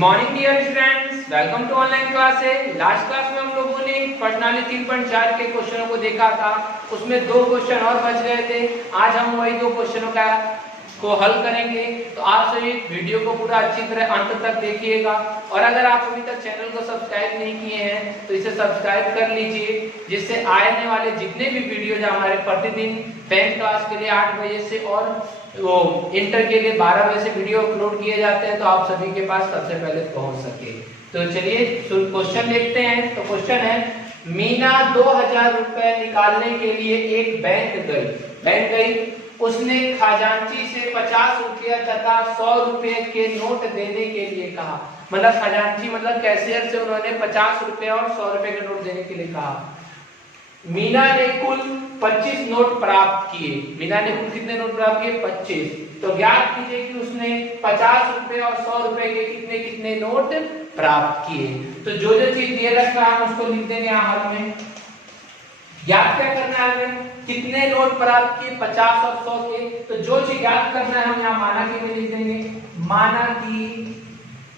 Morning dear students, welcome to online classes. Last class में हम लोगों ने पर्सनालिटी 3.4 के क्वेश्चनों को देखा था। उसमें दो क्वेश्चन और बच गए थे। आज हम वही दो क्वेश्चनों को हल करेंगे। तो आप सभी वीडियो को पूरा अच्छी तरह अंत तक देखिएगा। और अगर आप अभी तक चैनल को सब्सक्राइब नहीं किए हैं तो इसे सब्सक्राइब कर लीजिए, जिससे आने वाले जितने भी वीडियोज हमारे प्रतिदिन 10th क्लास के लिए 8 बजे से और वो इंटर के लिए 12 बजे से वीडियो अपलोड किए जाते हैं, तो आप सभी के पास सबसे पहले पहुंच सके। तो चलिए क्वेश्चन देखते हैं। तो क्वेश्चन है, मीना 2000 रुपए निकालने के लिए एक बैंक गई। उसने खजांची से 50 रुपया तथा 100 रुपए के नोट देने के लिए कहा। मतलब खजांची मतलब कैशियर से उन्होंने 50 रुपए और 100 रुपए के नोट देने के लिए कहा। मीना ने कुल 25 नोट प्राप्त किए। मीना ने कुल कितने नोट प्राप्त किए? 25। तो ज्ञात कीजिए कि उसने 50 रुपए और 100 रुपए के कितने कितने नोट प्राप्त किए। तो जो चीज दे रखा है हम उसको लिख देंगे हल में। ज्ञात क्या करना है हमें? कितने नोट प्राप्त किए? 50 और 100 के। तो जो चीज ज्ञात करना है हम यहाँ माना की में लिख देंगे। माना की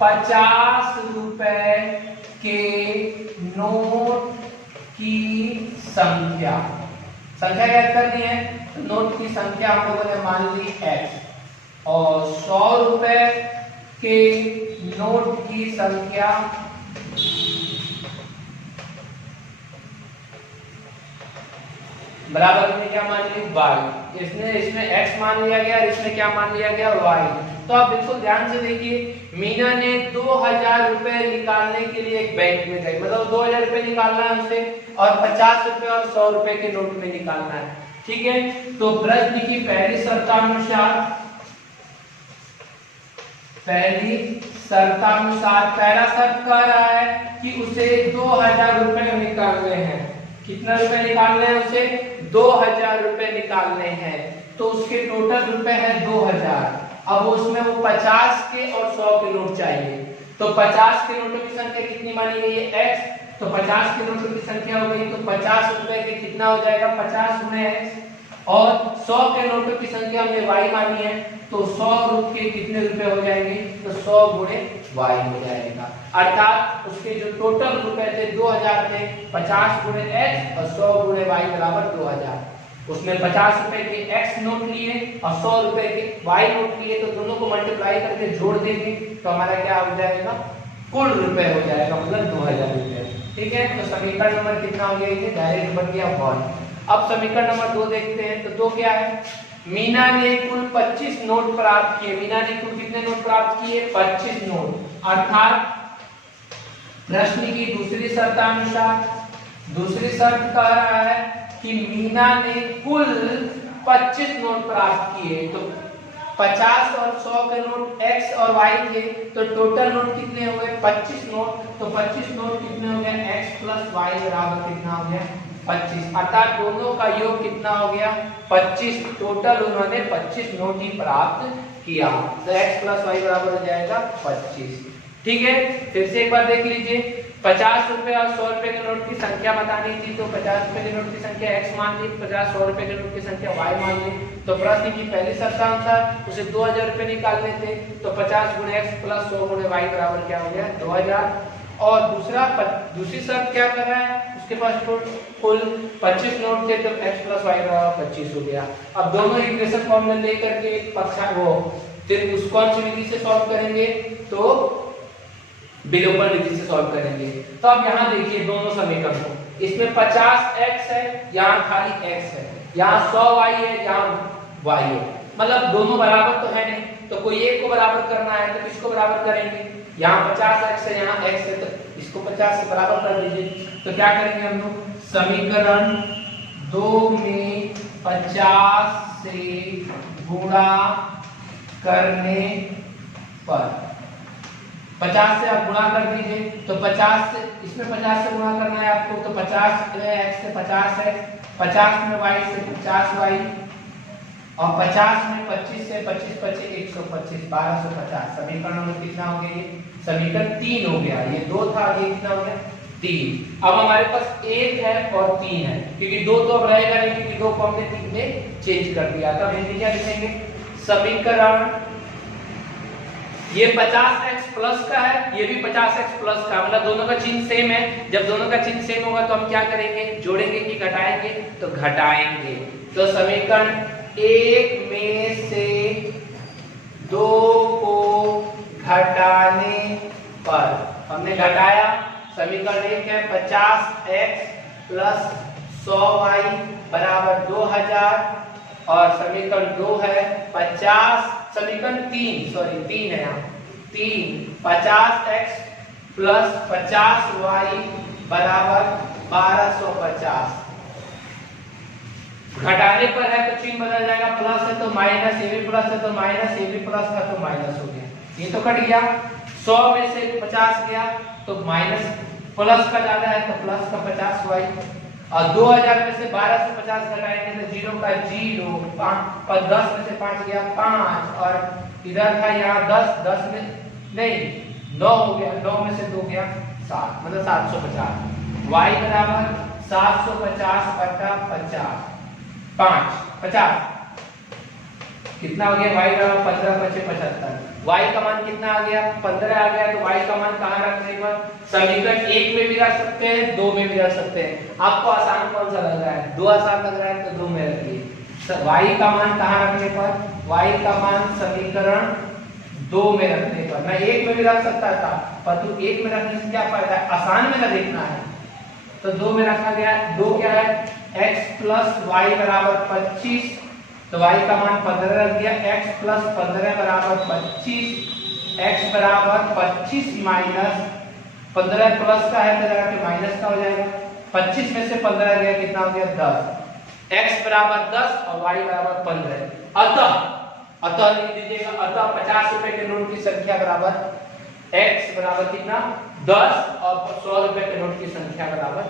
50 रुपए के नोट की संख्या ज्ञात करनी है। तो नोट की संख्या हम लोगों ने मान ली x और 100 रुपए के नोट की संख्या बराबर में क्या मान ली? y। इसमें x मान लिया गया, इसमें क्या मान लिया गया? y। तो आप बिल्कुल ध्यान से देखिए, मीना ने 2000 रुपए निकालने के लिए एक बैंक में गई। मतलब 2000 रुपए निकालना है उसे और 50 रुपए और 100 रुपए के नोट में निकालना है। ठीक है, तो प्रश्न की पहली शर्तानुसार पहला शर्त कह रहा है कि उसे 2000 रुपए निकालने हैं। कितना रुपए निकालने हैं उसे? 2000 रुपए निकालने हैं। तो उसके टोटल रुपए है 2000। अब उसमें वो 50 के और 100 के नोट चाहिए। तो 50 के नोटों की संख्या कितनी मानी गई है? x। तो 50 के नोटों की संख्या हो गई, तो 50 रुपए के कितना हो जाएगा? 50 गुणे x। और 100 के नोटों की संख्या हमने y मानी है, तो 100 के कितने रुपए हो जाएंगे? तो 100 गुणे y हो जाएगा। अर्थात उसके जो टोटल रुपए थे 2000 थे, 50 गुणे x और 100 गुणे y बराबर 2000। उसने 50 रुपए के x नोट लिए और 100 रुपए के y नोट लिए, तो दोनों को मल्टीप्लाई करके जोड़ देंगे तो हमारा क्या हो जाएगा? कुल रुपए हो जाएगा, मतलब 2000 रुपए। ठीक है, तो समीकरण नंबर कितना हो गया? ये डायरेक्ट बन गया 1। अब समीकरण नंबर 2 देखते हैं। तो 2 क्या है? मीना ने कुल 25 नोट प्राप्त किए। मीना ने कुल कितने नोट प्राप्त किए? 25 नोट। अर्थात प्रश्न की दूसरी शर्त कह रहा है कि मीना ने कुल 25 नोट प्राप्त किए। तो 50 और 100 के नोट x और y थे, तो टोटल नोट कितने हुए? 25 नोट। तो 25 नोट कितने हो गए? x प्लस y बराबर कितना हो गया? 25। अर्थात दोनों का योग कितना हो गया? 25। टोटल उन्होंने 25 नोट ही प्राप्त किया। तो x प्लस y बराबर हो जाएगा 25। ठीक है, फिर से एक बार देख लीजिए। 50 रुपए और 100 रुपए के नोट की संख्या बतानी थी, तो 50 रुपए के नोट की संख्या x मान ली, 50-100 रुपए के नोट की संख्या y मान ली। तो प्रश्न की पहली शर्तानुसार उसे 2000 रुपए निकालने थे, तो 50 गुणे x प्लस 100 गुणे y बराबर क्या हो गया? 2000। और दूसरी शर्त क्या कर रहा है? उसके पास कुल 25 नोट थे, तो x प्लस y बराबर 25 हो गया। अब दोनों इक्वेशन फॉर्म में लेकर के एक फिर उस कौन सी विधि से सॉल्व करेंगे? तो विलोपन विधि से सॉल्व करेंगे। तो अब यहाँ देखिए दोनों समीकरण को, इसमें 50x है, यहाँ खाली x है, यहाँ 100y है, यहाँ y है। मतलब दोनों बराबर तो है नहीं, तो कोई एक को बराबर करना है तो किसको बराबर करेंगे? यहाँ 50x है, यहाँ x है, तो इसको 50 से बराबर कर दीजिए। तो क्या करेंगे हम लोग? समीकरण 2 में 50 से गुणा करने पर 50 से आप गुणा कर दीजिए। तो 50 से इसमें 50 से गुणा करना है आपको, तो 50 x से 50 है, 50 में y से 50y और 50 में 25 से 25 25 125 1250। समीकरण नंबर कितना हो गया? ये समीकरण 3 हो गया। ये 2 था, ये कितना हो गया? 3। अब हमारे पास 1 है और 3 है, क्योंकि 2 तो अब रहेगा नहीं, क्योंकि 2 को हमने 3 में चेंज कर दिया। तो हम क्या लिखेंगे? समीकरण ये 50x प्लस का है, ये भी 50x प्लस का, मतलब दोनों का चिन्ह सेम है। जब दोनों का चिन्ह सेम होगा तो हम क्या करेंगे, जोड़ेंगे कि घटाएंगे, तो घटाएंगे। तो समीकरण 1 में से 2 को घटाने पर हमने घटाया, समीकरण 1 है 50x प्लस 100y बराबर 2000, और समीकरण 2 है 50, समीकरण 3 है यहाँ 50x प्लस 50y बराबर 1250। घटाने पर है तो चिन्ह बदल जाएगा, प्लस है तो माइनस, ये भी प्लस है तो माइनस, ये भी प्लस था तो माइनस हो गया, ये तो कट गया। 100 में से 50 गया तो माइनस, प्लस का ज्यादा है तो प्लस का 50y, और 2000 में से 1250 घटाएंगे तो 0 का 0, 5 10 में से 5 गया 5, और इधर था यहाँ 10 में नहीं 9 हो गया, 9 में से 2 गया 7, मतलब 750। y बराबर 750 बटा 50 कितना हो गया, y बराबर 15 × 5 = 75। y का मान कितना आ गया, 15 आ गया। तो y का मान कहाँ रखने पर, समीकरण 1 में भी रख सकते हैं, 2 में भी रख सकते हैं। आपको आसान कौन सा लग रहा है, 2 आसान लग रहा है तो 2 में रखिए। y का मान कहाँ रखने पर, y का मान समीकरण 2 में रखने पर। मैं 1 में भी रख सकता था, परंतु 1 में रखने से क्या फायदा है, आसान में ना देखना है, तो 2 में रखा गया। 2 क्या है, x प्लस y बराबर 25, तो y का मान 15 रख दिया, x प्लस 15 बराबर 25, x बराबर 25 माइनस 15 प्लस का है तो जाके माइनस का हो जाएगा। 25 में से 15 गया कितना हो गया, 10, x बराबर 10 और y बराबर 15। अतः लिख दीजिएगा, अतः 50 रुपए के नोट की संख्या बराबर x बराबर कितना, 10, और 100 रुपए के नोट की संख्या बराबर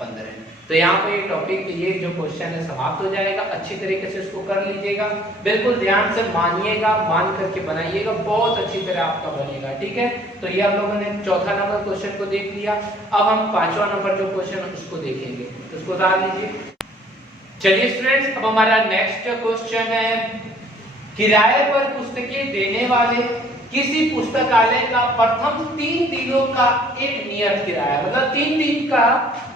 15। तो यहाँ पे ये टॉपिक, ये जो क्वेश्चन है समाप्त हो जाएगा। अच्छी तरीके से इसको कर लीजिएगा, बिल्कुल ध्यान से मानिएगा, मान करके बनाइएगा, बहुत अच्छी तरह आपका बनेगा, ठीक है। तो ये आप लोगों ने चौथा नंबर क्वेश्चन को देख लिया। अब हम 5वां नंबर जो क्वेश्चन है उसको देखेंगे, तो उसको उतार लीजिए। चलिए स्टूडेंट्स, अब हमारा नेक्स्ट क्वेश्चन है, किराए पर पुस्तकें देने वाले किसी पुस्तकालय का प्रथम 3 दिनों का एक नियत किराया, मतलब 3 दिन का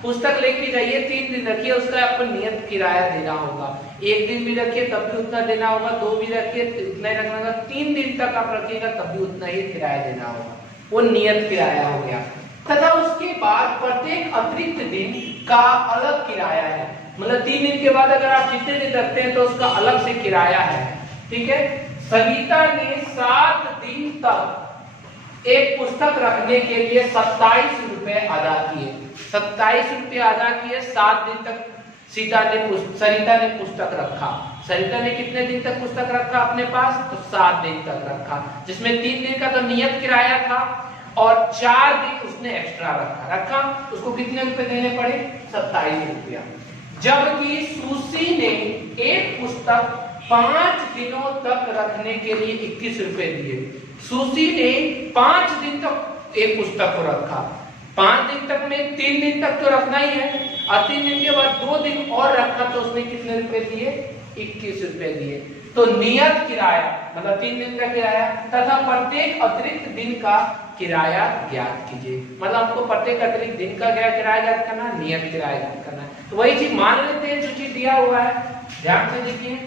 पुस्तक लेके जाइए, 3 दिन रखिए, उसका आपको नियत किराया देना होगा। 1 दिन भी रखिए तब भी उतना देना होगा, 2 भी रखिए उतना ही रखना होगा, 3 दिन तक आप रखिएगा तब भी उतना ही किराया देना होगा, वो नियत किराया हो गया। तथा उसके बाद प्रत्येक अतिरिक्त दिन का अलग किराया है, मतलब 3 दिन के बाद अगर आप जितने दिन रखते हैं तो उसका अलग से किराया है, ठीक है। सविता ने 7 दिन तक एक पुस्तक रखने के लिए 27 रुपए अदा किए, 27 रुपए अदा किए, 7 दिन तक सरिता ने पुस्तक रखा। सरिता ने कितने दिन तक पुस्तक रखा अपने पास, तो 7 दिन तक रखा, जिसमें 3 दिन का तो नियत किराया था और 4 दिन उसने एक्स्ट्रा रखा। उसको कितने रुपए देने पड़े, 27 रुपया। जबकि सुशी ने एक पुस्तक 5 दिनों तक रखने के लिए 21 रुपए दिए। सुशी ने 5 दिन तक एक पुस्तक को रखा, 5 दिन तक में 3 दिन तक तो रखना ही है, और 3 दिन के बाद 2 दिन और रखा तो उसने कितने रुपए दिए, 21 रुपए दिए। तो नियत किराया मतलब 3 दिन का किराया तथा प्रत्येक अतिरिक्त दिन का किराया ज्ञात कीजिए, मतलब हमको प्रत्येक अतिरिक्त दिन का क्या किराया ज्ञात करना, नियत किराया ज्ञात करना है। तो वही चीज मान लेते हैं जो चीज दिया हुआ है, ध्यान से देखिए।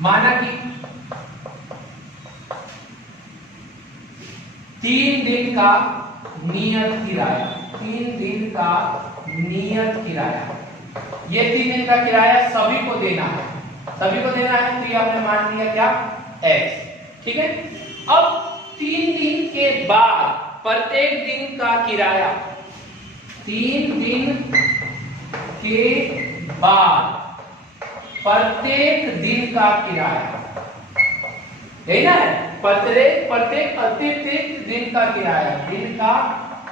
माना कि 3 दिन का नियत किराया, 3 दिन का नियत किराया, ये 3 दिन का किराया सभी को देना है, सभी को देना है, तो ये आपने मान लिया क्या, x, ठीक है। अब 3 दिन के बाद प्रत्येक दिन का किराया, 3 दिन के बाद प्रत्येक दिन का किराया, यही ना है, प्रत्येक अतिरिक्त दिन का किराया, दिन का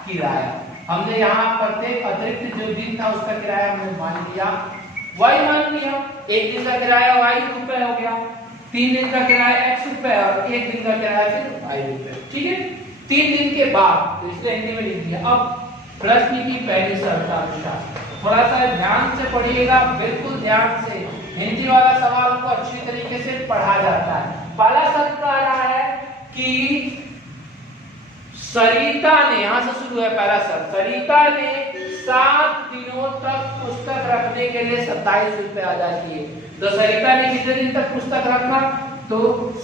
किराया हमने यहाँ प्रत्येक अतिरिक्त जो दिन था उसका किराया हमने मान लिया, y मान लिया। 1 दिन का किराया y रुपए हो गया, 3 दिन का किराया x रुपए और 1 दिन का किराया फिर y रुपए, ठीक है। 3 दिन के बाद, तो इसलिए हिंदी में लिख दिया। अब प्रश्न की पहली शर्त अनुसार थोड़ा सा ध्यान से पढ़िएगा, बिल्कुल ध्यान से। हिंदी वाला सवाल को अच्छी तरीके से पढ़ा जाता है, पहला शर्त कह रहा है कि सरिता ने, यहां से शुरू है पहला शर्त, सरिता ने 7 दिनों तक पुस्तक रखने के लिए 27 रुपए अदा किए। तो सरिता ने कितने दिन तक पुस्तक रखा? तो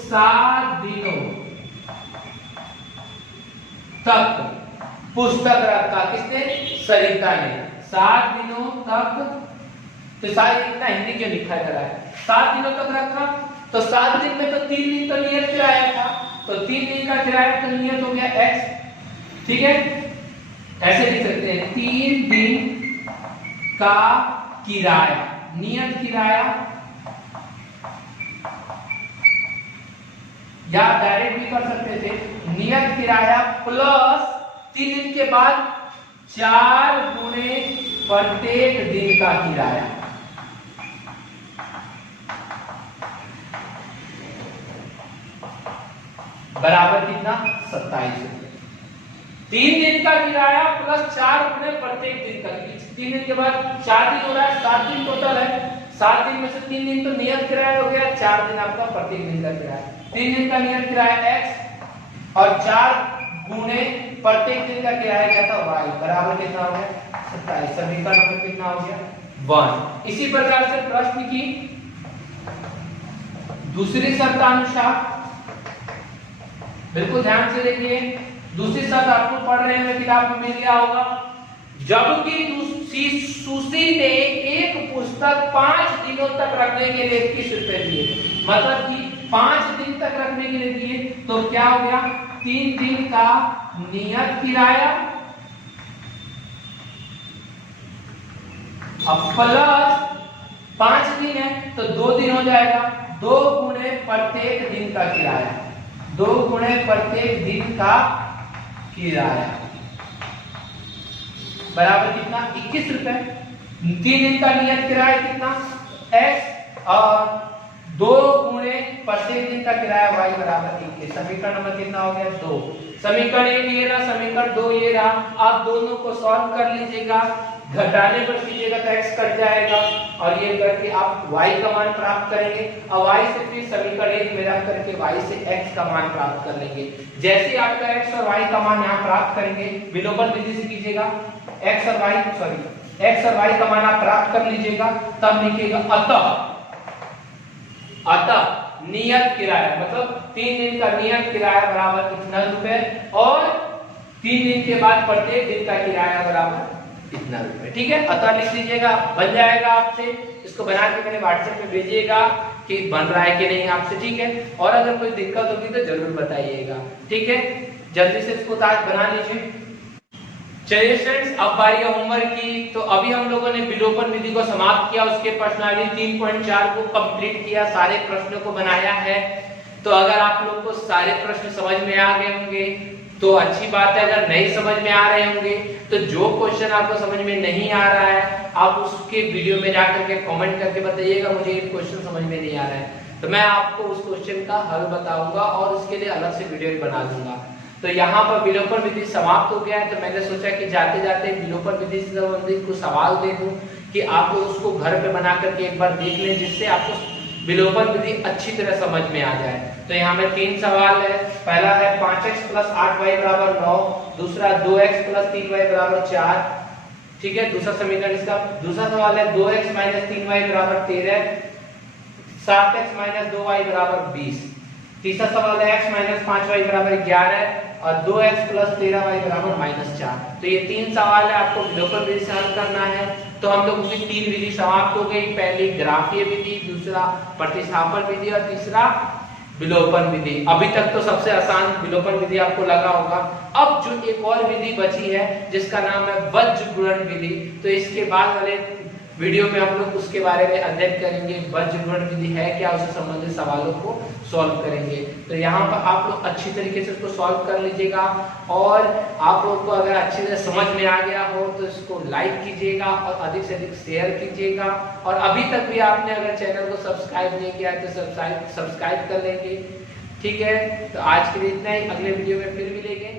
7 दिनों तक पुस्तक रखा। किसने? सरिता ने 7 दिनों तक। तो शायद इतना हिंदी क्यों लिखा है? 7 दिनों तक रखा। तो 7 दिन में तो 3 दिन तो नियत किराया था, तो 3 दिन का किराया तो नियत हो गया x। ठीक है, ऐसे लिख सकते हैं 3 दिन का किराया, नियत किराया, या डायरेक्ट भी कर सकते थे, नियत किराया प्लस 3 दिन के बाद 4 गुणे प्रत्येक दिन का किराया। बराबर कितना? 27 रुपए। 3 दिन का किराया प्लस 4 गुणे प्रत्येक दिन का। 3 दिन के बाद 4 दिन हो रहा है, 7 दिन टोटल है। 7 दिन में से 3 दिन तो नियत किराया हो गया, 4 दिन आपका प्रत्येक दिन का किराया। 3 दिन का नियत किराया x और 4 गुणे प्रत्येक दिन का किराया क्या था? y। बराबर कितना हो गया? 27। समीकरण नंबर कितना हो गया? 1। इसी प्रकार से प्रश्न की दूसरी शर्तानुसार, बिल्कुल ध्यान से देखिए, दूसरी शर्त आपको पढ़ रहे हैं किताब में मिल गया होगा। जबकि सुशी ने एक पुस्तक 5 दिनों तक रखने के लिए 21 रुपए दिए, मतलब कि 5 दिन तक रखने के लिए दिए, तो क्या हो गया? 3 दिन का नियत किराया अब प्लस 5 दिन है तो 2 दिन हो जाएगा, 2 गुणे प्रत्येक दिन का किराया, 2 गुणे प्रत्येक दिन का किराया बराबर कितना? 21 रुपए। 3 दिन का नियत किराया कितना? x और 2 गुणे प्रत्येक दिन का किराया y बराबर 21। समीकरण नंबर कितना हो गया? 2। समीकरण 1 ये रहा, समीकरण 2 ये रहा। आप दोनों को सॉल्व कर लीजिएगा, घटाने पर कीजिएगा तो x कट जाएगा और ये करके आप y का मान प्राप्त करेंगे और y से फिर समीकरण 1 में रख करके y से x का मान प्राप्त कर लेंगे। जैसे आपका x और y का मान यहाँ प्राप्त करेंगे, विलोपन विधि से कीजिएगा, x और y का मान आप प्राप्त कर लीजिएगा, तब लिखिएगा अतः नियत किराया, मतलब 3 दिन का नियत किराया बराबर इतना रुपए और 3 दिन के बाद प्रत्येक दिन का किराया बराबर इतना रुपए। ठीक है, अतः लिख लीजिएगा, बन जाएगा आपसे। इसको बना के मेरे व्हाट्सएप पे भेजिएगा कि बन रहा है कि नहीं आपसे। ठीक है, और अगर कोई दिक्कत होगी तो जरूर बताइएगा। ठीक है, जल्दी से इसको आज बना लीजिए। चलिए फ्रेंड्स, अब बारी है होमवर्क की। तो अभी हम लोगों ने विलोपन विधि को समाप्त किया, उसके प्रश्नावली 3.4 को कंप्लीट किया, सारे प्रश्नों को बनाया है। तो अगर आप लोग को सारे प्रश्न समझ में आ गए होंगे तो अच्छी बात है। अगर नहीं समझ में आ रहे होंगे तो जो क्वेश्चन आपको समझ में नहीं आ रहा है आप उसके वीडियो में जाकर के कमेंट करके बताइएगा मुझे ये क्वेश्चन समझ में नहीं आ रहा है, तो मैं आपको उस क्वेश्चन का हल बताऊंगा और उसके लिए अलग से वीडियो बना दूंगा। तो यहाँ पर विलोपन विधि समाप्त हो गया है, तो मैंने सोचा कि जाते जाते विलोपन विधि से संबंधित कुछ सवाल दे दूं कि आप लोग उसको घर पे बना करके एक बार देख लें, जिससे आपको विलोपन विधि अच्छी तरह समझ में आ जाए। तो यहाँ में 3 सवाल है। पहला है 5x + 8y = 9, दूसरा 2x + 3y = 4। ठीक है, दूसरा समीकरण इसका। दूसरा सवाल है 2x - 3y = 13, 7x - 2y = 20। तीसरा सवाल है x - 5y = 11 और 2x + 13y = -4। तो ये 3 सवाल है, आपको विलोपन विधि से हल करना है। तो हम लोगों की 3 विधि समाप्त हो गई, पहली ग्राफीय विधि, दूसरा प्रतिस्थापन विधि और तीसरा विलोपन विधि। अभी तक तो सबसे आसान विलोपन विधि आपको लगा होगा। अब जो एक और विधि बची है जिसका नाम है वज्र गुणन विधि, तो इसके बाद वाले वीडियो में हम लोग उसके बारे में अध्ययन करेंगे। वज्र गुणन विधि है क्या, उससे संबंधित सवालों को सॉल्व करेंगे। तो यहाँ पर आप लोग अच्छी तरीके से उसको सॉल्व कर लीजिएगा और आप लोग को अगर अच्छी तरह समझ में आ गया हो तो इसको लाइक कीजिएगा और अधिक से अधिक शेयर कीजिएगा। और अभी तक भी आपने अगर चैनल को सब्सक्राइब नहीं किया है तो सब्सक्राइब कर लेंगे। ठीक है, तो आज के लिए इतना ही, अगले वीडियो में फिर मिलेंगे।